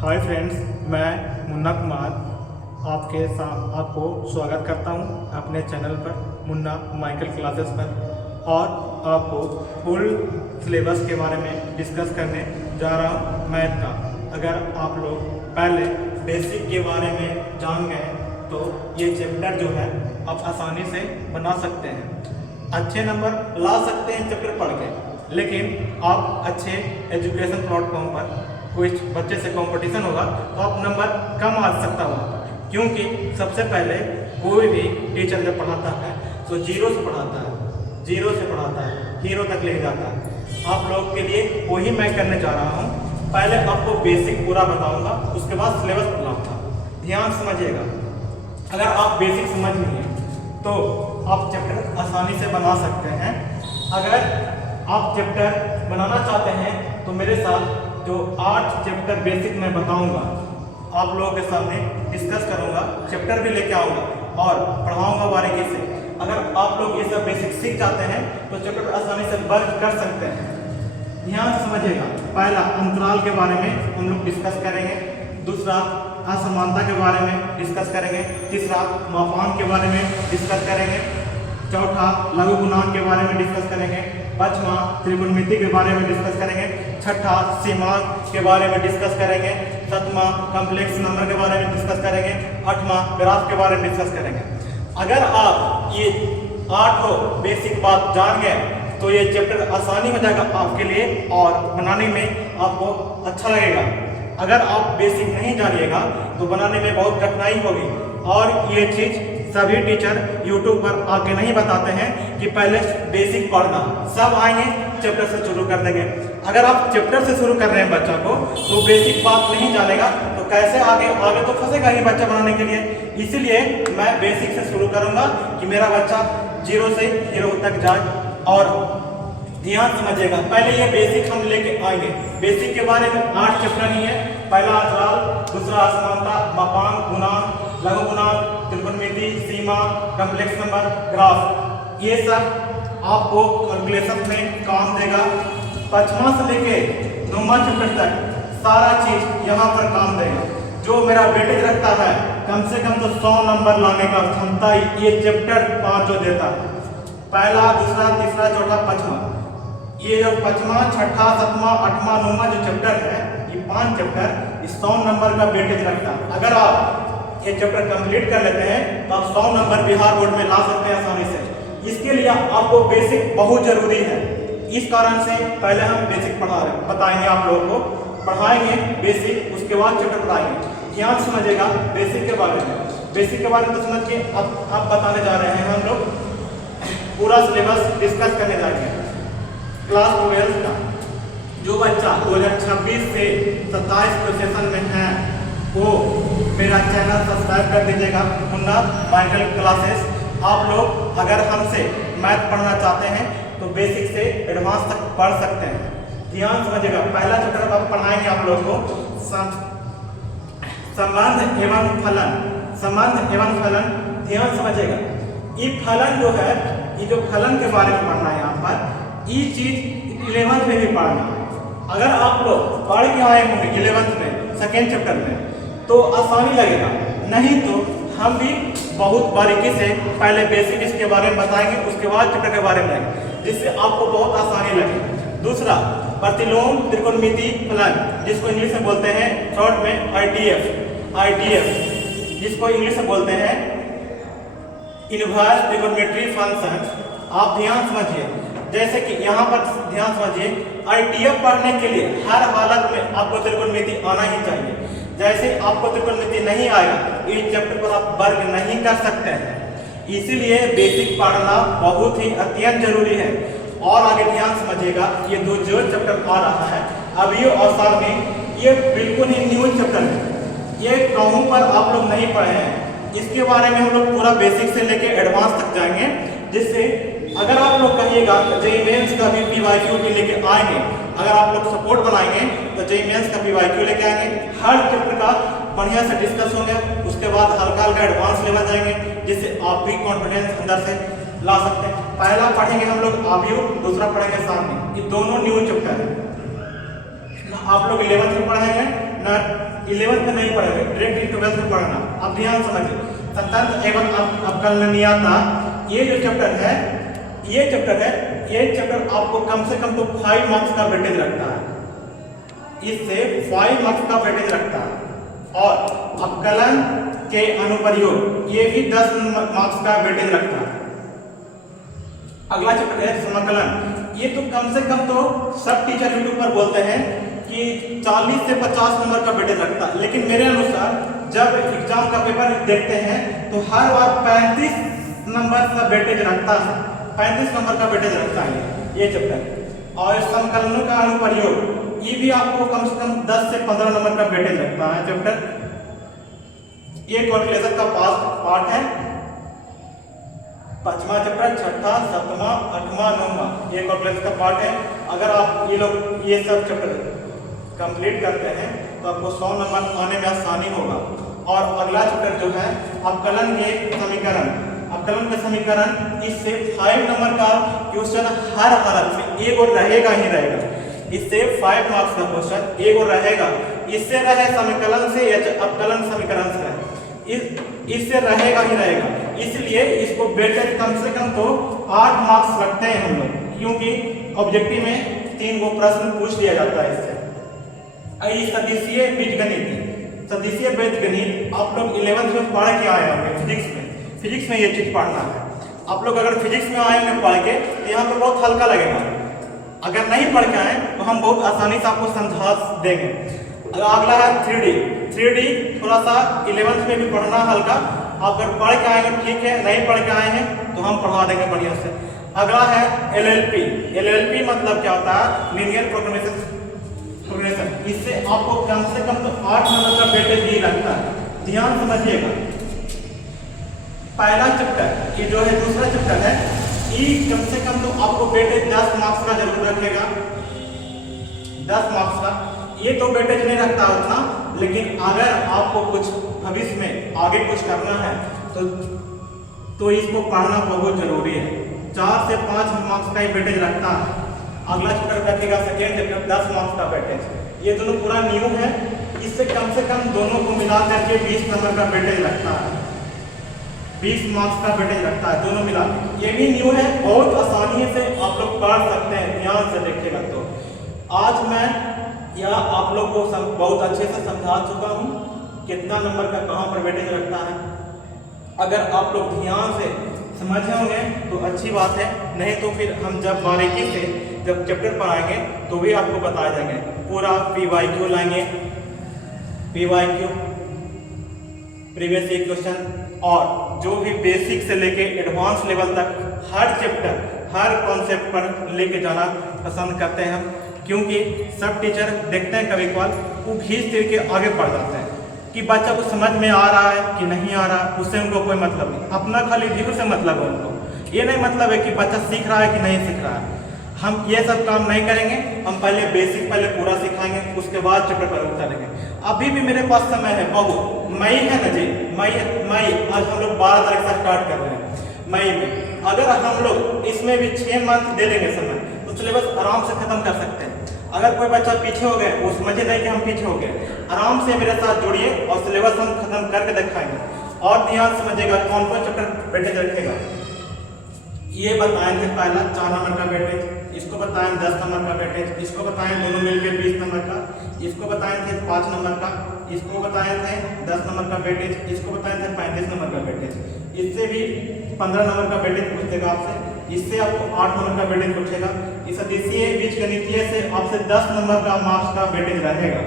Hi friends, मैं मुन्ना कुमार आपके साथ आपको स्वागत करता हूं अपने चैनल पर मुन्ना माइकल क्लासेस पर। और आपको फुल सिलेबस के बारे में डिस्कस करने जा रहा हूं मैथ का। अगर आप लोग पहले बेसिक के बारे में जान गए तो ये चैप्टर जो है आप आसानी से बना सकते हैं, अच्छे नंबर ला सकते हैं चैप्टर पढ़ के। लेकिन आप अच्छे एजुकेशन प्लेटफॉर्म पर कुछ बच्चे से कंपटीशन होगा तो आप नंबर कम आ सकता हो, क्योंकि सबसे पहले कोई भी टीचर जब पढ़ाता है तो जीरो से पढ़ाता है, हीरो तक ले जाता है। आप लोग के लिए वही मैं करने जा रहा हूँ। पहले आपको बेसिक पूरा बताऊंगा, उसके बाद सिलेबस बताऊंगा। ध्यान समझिएगा। अगर आप बेसिक समझ लिए तो आप चैप्टर आसानी से बना सकते हैं। अगर आप चैप्टर बनाना चाहते हैं तो मेरे साथ जो 8 चैप्टर बेसिक मैं बताऊंगा, आप लोगों के सामने डिस्कस करूंगा, चैप्टर भी लेके आऊंगा और पढ़ाऊंगा बारीकी से। अगर आप लोग ये सब बेसिक सीख जाते हैं तो चैप्टर आसानी से वर्क कर सकते हैं। ध्यान से समझिएगा। पहला अंतराल के बारे में हम लोग डिस्कस करेंगे, दूसरा असमानता के बारे में डिस्कस करेंगे, तीसरा मापांक के बारे में डिस्कस करेंगे, चौथा लघु गुणांक के बारे में डिस्कस करेंगे, पांचवा त्रिकोणमिति के बारे में डिस्कस करेंगे, छठा सीमांक के बारे में डिस्कस करेंगे, सातवां कॉम्प्लेक्स नंबर के बारे में डिस्कस करेंगे, आठवां ग्राफ के बारे में डिस्कस करेंगे। अगर आप ये 8 बेसिक बात जान गए तो ये चैप्टर आसानी हो जाएगा आपके लिए और बनाने में आपको अच्छा लगेगा। अगर आप बेसिक नहीं जानिएगा तो बनाने में बहुत कठिनाई होगी। और ये चीज सभी टीचर YouTube पर आके नहीं बताते हैं कि पहले बेसिक पढ़ना, सब आएंगे चैप्टर से शुरू कर देंगे। अगर आप चैप्टर से शुरू कर रहे हैं बच्चा को तो बेसिक बात नहीं जानेगा तो कैसे आगे तो फंसेगा ही बच्चा बनाने के लिए। इसीलिए मैं बेसिक से शुरू करूंगा कि मेरा बच्चा जीरो से हीरो तक जाए। और ध्यान समझिएगा, पहले ये बेसिक हम लेके आएंगे। बेसिक के बारे में 8 चैप्टर ही है। पहला अंतराल, दूसरा असमानता, मापांक, गुणांक, लघु गुणांक, त्रिकोणमिति, सीमा, कॉम्प्लेक्स नंबर, ग्राफ। ये सब आपको कैलकुलेशन में काम देगा। 5वां से लेके 9वां चैप्टर तक सारा चीज यहाँ पर काम देगा। जो मेरा वेटेज रखता है कम से कम तो 100 नंबर लाने का क्षमता ये चैप्टर 5 जो देता है। पहला, दूसरा, तीसरा, चौथा, 5वां, ये जो 5वां, 6ठा, 7वां, 8वां, 9वां जो चैप्टर है, ये 5 चैप्टर इस 100 नंबर का वेटेज रखता है। अगर आप ये चैप्टर कंप्लीट कर लेते हैं तो आप 100 नंबर बिहार बोर्ड में ला सकते हैं आसानी से। इसके लिए आपको बेसिक बहुत जरूरी है। इस कारण से पहले हम बेसिक बताएंगे, आप लोगों को पढ़ाएंगे बेसिक, उसके बाद चैप्टर पढ़ाएंगे। ध्यान समझिएगा बेसिक के बारे में। बेसिक के बारे में तो समझ के अब बताने जा रहे हैं हम लोग। पूरा सिलेबस डिस्कस करने जाएंगे क्लास 12 का। जो बच्चा 2026 से 27 के सेशन में है वो मेरा चैनल सब्सक्राइब कर दीजिएगा, मुन्ना माइकल क्लासेस। आप लोग अगर हमसे मैथ पढ़ना चाहते हैं तो बेसिक से एडवांस तक पढ़ सकते हैं। ध्यान समझिएगा। पहला चैप्टर आप पढ़ाएंगे आप लोगों को संबंध एवं फलन। संबंध एवं फलन, ध्यान समझिएगा। ये फलन जो है, ये जो फलन के बारे में पढ़ना है यहाँ पर, ये चीज 11th में भी पढ़ना है। अगर आप लोग पढ़ के आए होंगे 11th में सेकेंड चैप्टर में तो आसानी लगेगा, नहीं तो हम भी बहुत बारीकी से पहले बेसिक इसके बारे में बताएंगे, उसके बाद चैप्टर के बारे में आएंगे, जिससे आपको बहुत आसानी लगे। दूसरा, प्रतिलोम त्रिकोणमिति फलन, जिसको इंग्लिश में बोलते हैं शॉर्ट में ITF, जिसको इंग्लिश में बोलते हैं इनवर्स ट्रिगोनोमेट्री फंक्शन। आप ध्यान समझिए, जैसे कि यहाँ पर ध्यान समझिए, ITF पढ़ने के लिए हर हालत में आपको त्रिकोणमिति आना ही चाहिए। जैसे आपको त्रिकोणमिति नहीं आएगा इस चैप्टर पर आप वर्क नहीं कर सकते हैं। इसीलिए बेसिक पढ़ना बहुत ही अत्यंत जरूरी है। और आगे ध्यान समझिएगा, ये जो चैप्टर आ रहा है अभी और साल में, ये बिल्कुल ही न्यू चैप्टर है। ये कहूँ पर आप लोग नहीं पढ़े हैं। इसके बारे में हम लोग पूरा बेसिक से लेके एडवांस तक जाएंगे, जिससे अगर आप लोग कहिएगा जेईई मेंस का भी PYQ भी लेके आएंगे। अगर आप लोग सपोर्ट बनाएंगे तो जेईई मेंस का PYQ लेके आएंगे। हर चैप्टर का बढ़िया से डिस्कस होंगे, उसके बाद हल्का हल्का एडवांस लेवल जाएंगे, जिससे आप भी कॉन्फिडेंस अंदर से ला सकते हैं। पहला पढ़ेंगे हम लोग आव्यूह, दूसरा पढ़ेंगे सारणी। ये दोनों न्यू चैप्टर है। आप लोग 11th में पढ़ेंगे 11th में नहीं पढ़ेंगे, डायरेक्ट 12th में पढ़ना। अब ध्यान समझिए, स्वतंत्र एवं अवकलनीयता ये जो चैप्टर है, ये चैप्टर आपको कम से कम तो 5 मार्क्स का वेटेज रखता है, इससे 5 मार्क्स का वेटेज रखता है। और अवकलन के अनुप्रयोग ये भी 10 मार्क्स का वेटेज रखता है। अगला चैप्टर है समाकलन। ये तो कम से कम तो सब टीचर यूट्यूब पर बोलते हैं कि 40 से 50 नंबर का वेटेज रखता है, लेकिन मेरे अनुसार जब एग्जाम का पेपर देखते हैं तो हर बार 35 नंबर का वेटेज रखता है, 35 नंबर का वेटेज रखता है ये चैप्टर। और समाकलनों का अनुप्रयोग ये भी आपको कम से कम 10 से 15 नंबर का वेटेज रखता है चैप्टर। ये कैलकुलेशन का पार्ट है। 5वां चैप्टर, 6ठा, 7वां, 8वां, 9वां ये कैलकुलेशन का पार्ट है। अगर आप ये सब चैप्टर कंप्लीट करते हैं तो आपको 100 नंबर आने में आसानी होगा। और अगला चैप्टर जो है अवकलन के समीकरण, अवकलन के समीकरण, इससे 5 नंबर का क्वेश्चन हर हालत में एक और रहेगा ही रहेगा। इससे 5 मार्क्स का क्वेश्चन एक और रहेगा, इससे रहे समीकरण से या अवकलन समीकरण से, इससे रहेगा ही रहेगा। इसलिए इसको वेटेज कम से कम तो 8 मार्क्स रखते हैं हम लोग, क्योंकि ऑब्जेक्टिव में 3 गो प्रश्न पूछ लिया जाता है इससे। सदिशीय बीजगणित, सदिशीय बीजगणित आप लोग 11th में पढ़ के आए होंगे फिजिक्स में ये चीज पढ़ना है। आप लोग अगर फिजिक्स में आएंगे पढ़ के तो यहाँ पे बहुत हल्का लगेगा। अगर नहीं पढ़ के आए तो हम बहुत आसानी से आपको समझा देंगे। अगला है 3D थोड़ा सा 11th में भी पढ़ना हल्का। आप अगर पढ़ के आएंगे ठीक है, नहीं पढ़ के आए हैं तो हम पढ़ा देंगे बढ़िया से। अगला है LLP मतलब क्या होता है, लीनियर प्रोग्रामेशन। इससे आपको कम से कम तो 8 नंबर का वेटेज ही लगता है, ध्यान समझिएगा। पहला चैप्टर ये जो है दूसरा चैप्टर है, ये कम से कम तो आपको वेटेज 10 मार्क्स का जरूर रखेगा, 10 मार्क्स का। ये तो वेटेज नहीं रखता उतना, लेकिन अगर आपको कुछ भविष्य में आगे कुछ करना है तो इसको पढ़ना बहुत जरूरी है। 4 से 5 मार्क्स का ही वेटेज रखता है। अगला चैप्टर रखेगा सेकेंड चैप्टर 10 मार्क्स का वेटेज। ये दोनों पूरा न्यू है, इससे कम से कम दोनों को मिला करके 20 नंबर का वेटेज रखता है, 20 मार्क्स का वेटेज रखता है दोनों मिला के। ये भी न्यू है, बहुत आसानी से आप लोग पढ़ सकते हैं, ध्यान से देखिएगा। तो आज मैं आप लोग को बहुत अच्छे से समझा चुका हूँ कितना नंबर का कहाँ पर वेटेज रखता है। अगर आप लोग ध्यान से समझे होंगे तो अच्छी बात है, नहीं तो फिर हम जब बारीकी से जब चैप्टर पर आएंगे तो भी आपको बताया जाएंगे। पूरा PYQ लाएंगे, PYQ प्रीवियस ईयर क्वेश्चन, और जो भी बेसिक से लेके एडवांस लेवल तक हर चैप्टर हर कॉन्सेप्ट पर लेके जाना पसंद करते हैं हम, क्योंकि सब टीचर देखते हैं कभी कभार वो खींच के आगे बढ़ जाते हैं कि बच्चा को समझ में आ रहा है कि नहीं आ रहा है, उससे उनको कोई मतलब नहीं, अपना खाली व्यू से मतलब है उनको। ये नहीं मतलब है कि बच्चा सीख रहा है कि नहीं सीख रहा है। हम ये सब काम नहीं करेंगे, हम पहले बेसिक पहले पूरा सिखाएंगे, उसके बाद चैप्टर पर उतरेंगे। अभी भी मेरे पास समय है बहुत, मई है ना जी, मई आज हम लोग 12 तारीख से स्टार्ट कर रहे हैं मई में। अगर हम लोग इसमें भी 6 मंथ दे देंगे समय तो सिलेबस आराम से खत्म कर सकते हैं। अगर कोई बच्चा पीछे हो गए, वो समझे नहीं कि हम पीछे हो गए, आराम से मेरे साथ जुड़िए और सिलेबस हम खत्म करके दिखाएंगे। और ध्यान समझिएगा कौन कौन चैप्टर वेटेज रखेगा। ये बताए थे पहला 4 नंबर का वेटेज, इसको बताएं 10 नंबर का वेटेज, इसको बताएं दोनों मिलकर 20 नंबर का, इसको बताए थे 5 नंबर का, इसको बताए थे 10 नंबर का वेटेज, इसको बताए थे 35 नंबर का वेटेज। इससे भी 15 नंबर का वेटेज पूछेगा आपसे, इससे आपको 8 नंबर का वेटेज पूछेगा। इस सदिशीय बीजगणितीय से आपसे 10 नंबर का मार्क्स का वेटेज रहेगा,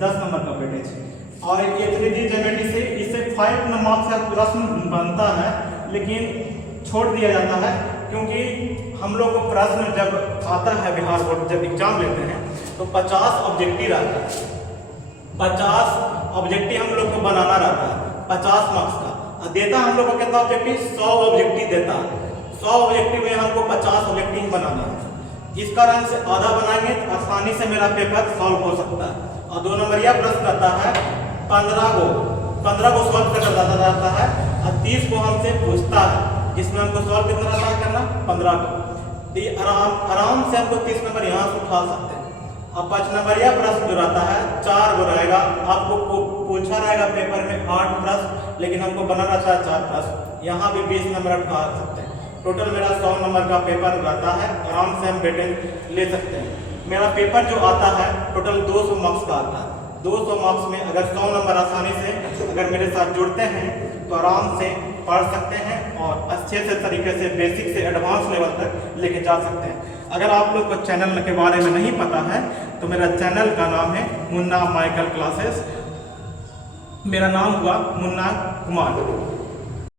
10 नंबर का वेटेज। और ये 3D ज्योमेट्री से इससे 5 मार्क्स का प्रश्न बनता है, लेकिन छोड़ दिया जाता है, क्योंकि हम लोग को प्रश्न जब आता है बिहार बोर्ड जब एग्जाम लेते हैं तो 50 ऑब्जेक्टिव रहता है, 50 ऑब्जेक्टिव हम लोग को बनाना रहता है 50 मार्क्स का। देता हम लोग को कितना ऑब्जेक्टिव, 100 ऑब्जेक्टिव देता है। 100 ऑब्जेक्टिव में हमको 50 ऑब्जेक्टिव बनाना है। इस कारण से आधा बनाएंगे तो आसानी से मेरा पेपर सॉल्व हो सकता है। और 2 नंबर यह प्रश्न आता है 15 को सॉल्व करना रहता है और 30 को हमसे पूछता है, इसमें हमको सॉल्व कितना रहता है करना 15 को। तो ये आराम से हमको 30 नंबर यहाँ से उठा सकते हैं, अब 5 नंबरिया प्रश्न जो रहता है 4 गो रहेगा, आपको पूछा रहेगा पेपर में 8 प्रश्न, लेकिन हमको बनाना था 4 प्रश्न, यहाँ भी 20 नंबर उठा सकते हैं। टोटल मेरा 100 नंबर का पेपर रहता है, आराम से हम वेटेज ले सकते हैं। मेरा पेपर जो आता है टोटल 200 मार्क्स का आता है। 200 मार्क्स में अगर 100 नंबर आसानी से अगर मेरे साथ जुड़ते हैं तो आराम से पढ़ सकते हैं और अच्छे से तरीके से बेसिक से एडवांस लेवल तक लेके जा सकते हैं। अगर आप लोग को चैनल के बारे में नहीं पता है तो मेरा चैनल का नाम है मुन्ना माइकल क्लासेस। मेरा नाम हुआ मुन्ना कुमार।